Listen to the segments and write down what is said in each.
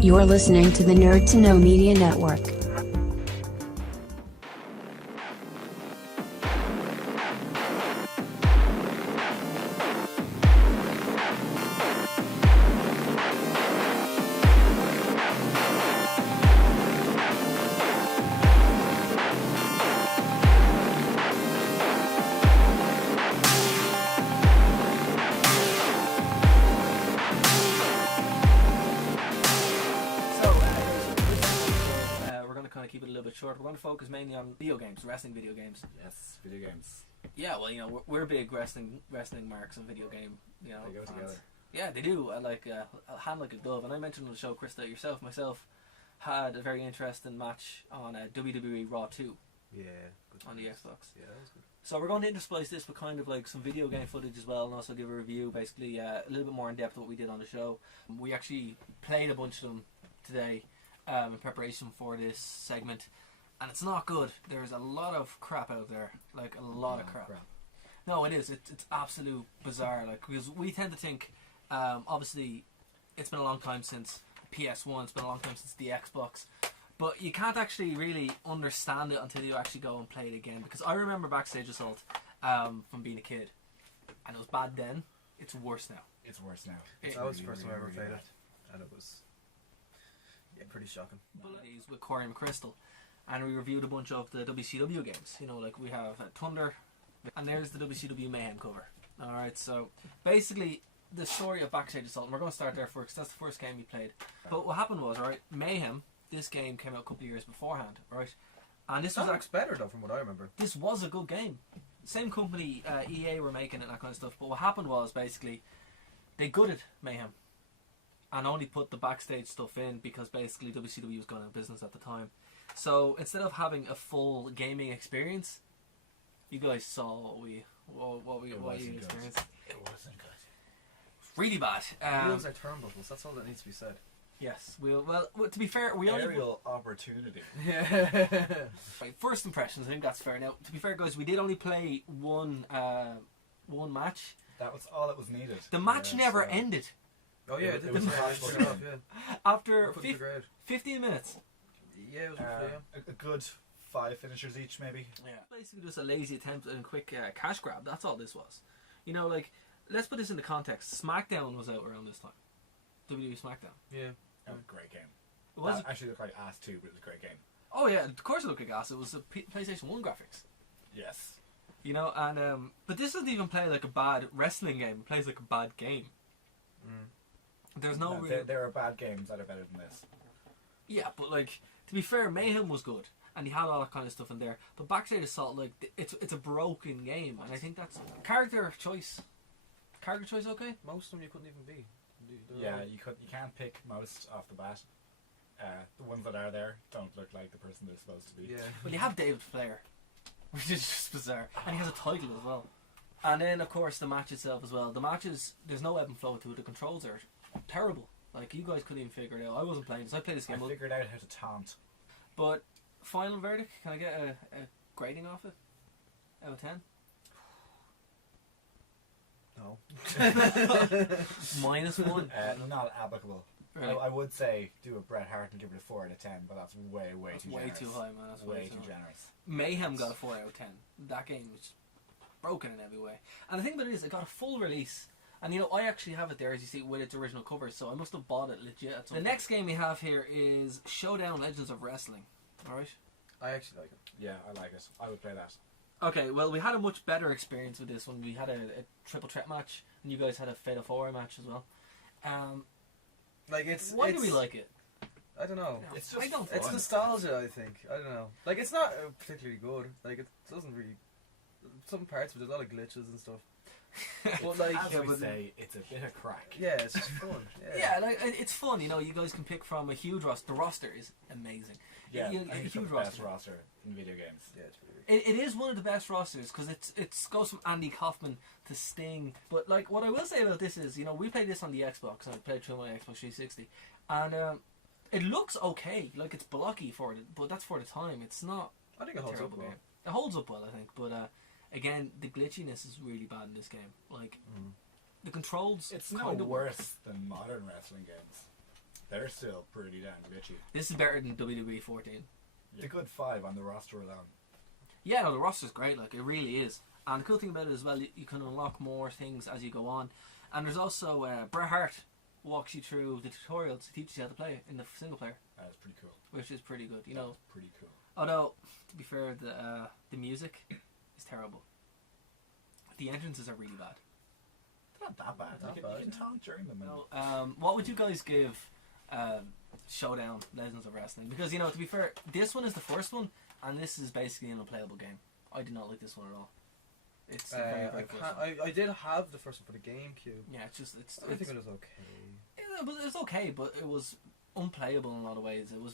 You're listening to the Nerd to Know Media Network. We're going to focus mainly on video games, wrestling video games. Yes, video games. Yeah, well, you know, we're big wrestling marks and video game, you know. They go fans. together. Yeah, they do. I like a hand like a glove. And I mentioned on the show, Chris, that myself, had a very interesting match on WWE Raw 2. Yeah. On the Xbox. Yeah, that was good. So we're going to intersplice this with kind of like some video game footage as well, and also give a review, basically a little bit more in depth of what we did on the show. We actually played a bunch of them today in preparation for this segment. And it's not good. There's a lot of crap out there, like a lot of crap. No, it is. It's absolute bizarre. Like, because we tend to think, obviously, it's been a long time since PS1. It's been a long time since the Xbox, but you can't actually really understand it until you actually go and play it again. Because I remember Backstage Assault from being a kid, and it was bad then. It's worse now. It's worse now. That was the first time I ever played it, and it was pretty shocking. Bullies with Corey McChrystal. And we reviewed a bunch of the WCW games. You know, like we have Thunder, and there's the WCW Mayhem cover. Alright, so basically the story of Backstage Assault, and we're going to start there first, that's the first game we played. But what happened was, alright, Mayhem, this game came out a couple of years beforehand, right? And this was actually better though, from what I remember. This was a good game. Same company, EA were making it and that kind of stuff. But what happened was, basically, they gutted Mayhem and only put the backstage stuff in because basically WCW was going out of business at the time. So instead of having a full gaming experience, you guys saw what you experienced. It wasn't good. Really bad. Wheels are turnbuckles. That's all that needs to be said. Yes. Well, to be fair, we only Aerial opportunity. Right, first impressions. I think that's fair. Now, to be fair, guys, we did only play one match. That was all that was needed. The match never ended. Oh yeah, it was After 15 minutes. Yeah, it was a good 5 finishers each, maybe. Yeah. Basically just a lazy attempt and a quick cash grab. That's all this was. You know, like, let's put this into context. SmackDown was out around this time. WWE SmackDown. Yeah. That was a great game. It was actually looked like ass too, but it was a great game. Oh yeah, of course it looked like ass. It was a PlayStation 1 graphics. Yes. You know, and but this doesn't even play like a bad wrestling game. It plays like a bad game. There's no real... There are bad games that are better than this. Yeah, but like, to be fair, Mayhem was good, and he had all that kind of stuff in there. But Backstage Assault, like, it's a broken game, and I think that's character choice. Character choice, okay? Most of them you couldn't even be. Yeah, you can't pick most off the bat. The ones that are there don't look like the person they're supposed to be. Yeah. Well, you have David Flair, which is just bizarre, and he has a title as well. And then, of course, the match itself as well. The matches, there's no ebb and flow to it. The controls are terrible. Like, you guys couldn't even figure it out. I wasn't playing this. I played this game. I figured out how to taunt. But, final verdict, can I get a grading off it? Out of 10? No. -1? Not applicable. Really? I would say do a Bret Hart and give it a 4 out of 10, but that's way too way generous. too high, man. That's way too generous. Mayhem got a 4 out of 10. That game was broken in every way. And the thing about it is, it got a full release. And you know, I actually have it there, as you see, with its original cover, so I must have bought it legit at some point. The next game we have here is Showdown Legends of Wrestling. Alright? I actually like it. Yeah, I like it. I would play that. Okay, well, we had a much better experience with this when we had a triple threat match, and you guys had a Fatal 4 match as well. Like, it's... Why do we like it? I don't know. No, It's just I don't It's fun. nostalgia, I think. I don't know. Like, it's not particularly good. Like, it doesn't really... Some parts, but there's a lot of glitches and stuff. But like, As we say, it's a bit of crack. yeah, it's just fun. Yeah, like, it's fun, you know, you guys can pick from a huge roster. The roster is amazing. Yeah, You- I think a it's huge the best roster in video games. Yeah, it's really good. It is one of the best rosters because it goes from Andy Kaufman to Sting. But like, what I will say about this is, you know, we played this on the Xbox and I played through my Xbox 360, and it looks okay. Like, it's blocky for it, but that's for the time. It's not. I think it holds up terrible well. game. It holds up well, I think. But again, the glitchiness is really bad in this game. Like, the controls. It's kind no of worse than modern wrestling games. They're still pretty damn glitchy. This is better than WWE 14. The good 5 on the roster alone. Yeah, no, the roster's great, like, it really is. And the cool thing about it as well, you can unlock more things as you go on. And there's also, Bret Hart walks you through the tutorials to teach you how to play in the single player. That's pretty cool. Which is pretty good, you know. Pretty cool. Although, to be fair, the music is terrible. The entrances are really bad. They're not that bad. Not You bad. can talk during them. And No, what would you guys give Showdown Legends of Wrestling? Because, you know, to be fair, this one is the first one, and this is basically an unplayable game. I did not like this one at all. It's a very, very first one. I did have the first one for the GameCube. Yeah, it's I think it was okay. it was okay, but it was unplayable in a lot of ways. It was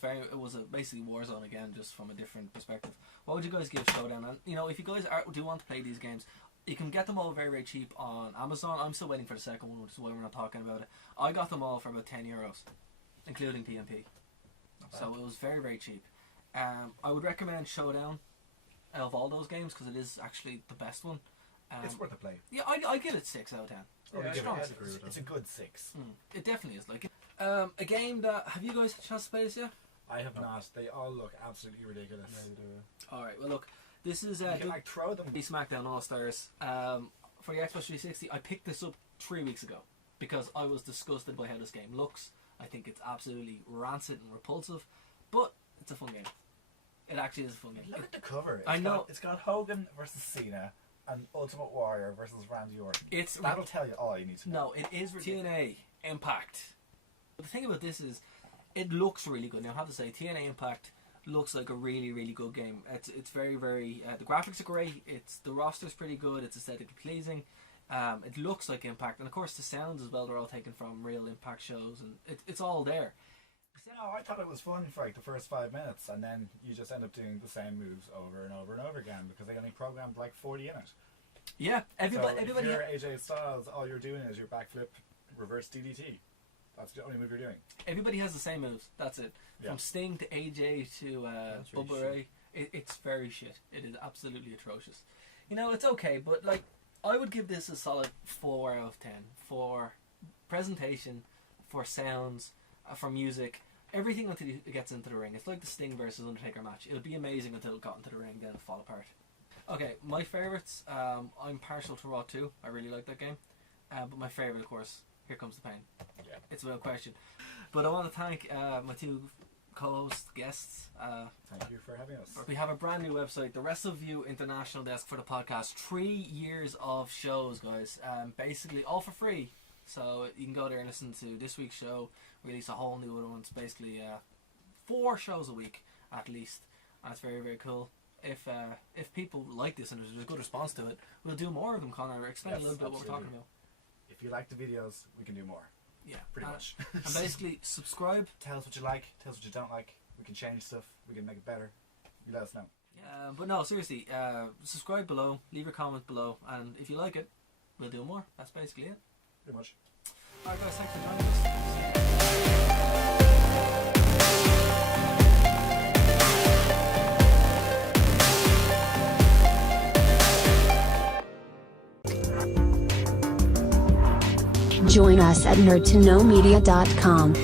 basically Warzone again, just from a different perspective. What would you guys give Showdown? And you know, if you guys do want to play these games, you can get them all very, very cheap on Amazon. I'm still waiting for the second one, which is why we're not talking about it. I got them all for about €10, including PMP. So it was very, very cheap. I would recommend Showdown out of all those games because it is actually the best one. it's worth a play. Yeah, I give it 6 out of 10. Yeah, strong. I'd agree with that. It's a good 6. It definitely is. Like a game that have you guys had a chance to play this yet? I have not. They all look absolutely ridiculous. Yeah, we do. All right. Well, look, this is You can like throw them. the SmackDown All Stars for the Xbox 360. I picked this up 3 weeks ago because I was disgusted by how this game looks. I think it's absolutely rancid and repulsive, but it's a fun game. It actually is a fun game. Look at the cover. I know. It's got Hogan versus Cena and Ultimate Warrior versus Randy Orton. It's That'll tell you all you need to know. no, it is TNA Impact. But the thing about this is, it looks really good. Now I have to say, TNA Impact looks like a really, really good game. It's very, very. The graphics are great. The roster's pretty good. It's aesthetically pleasing. It looks like Impact, and of course the sounds as well. They're all taken from real Impact shows, and it's all there. No, I thought it was fun for like the first 5 minutes, and then you just end up doing the same moves over and over and over again because they only programmed like 40 in it. Yeah, everybody. So if you're AJ Styles, all you're doing is your backflip, reverse DDT. That's the only move you're doing. Everybody has the same moves. That's it. Yeah. From Sting to AJ to That's really Bubba Ray, it's very shit. It is absolutely atrocious. You know, it's okay, but like I would give this a solid 4 out of 10 for presentation, for sounds, for music. Everything until it gets into the ring. It's like the Sting versus Undertaker match. It'll be amazing until it got into the ring, then it'll fall apart. Okay, my favourites. I'm partial to Raw 2. I really like that game. But my favourite, of course, Here Comes the Pain. Yeah. It's without question. But I want to thank my 2 co-host guests. Thank you for having us. We have a brand new website, the Wcw International Desk for the podcast. 3 years of shows, guys. Basically all for free. So you can go there and listen to this week's show, release a whole new other one. It's basically 4 shows a week at least. And it's very, very cool. If people like this and there's a good response to it, we'll do more of them, Connor. Explain a little bit what we're talking about. If you like the videos, we can do more. Yeah, Pretty much. And basically, subscribe. Tell us what you like, tell us what you don't like. We can change stuff, we can make it better. You let us know. But no, seriously, subscribe below, leave your comments below, and if you like it, we'll do more. That's basically it. Pretty much. Alright guys, thanks for joining us. Join us at nerdtoknowmedia.com.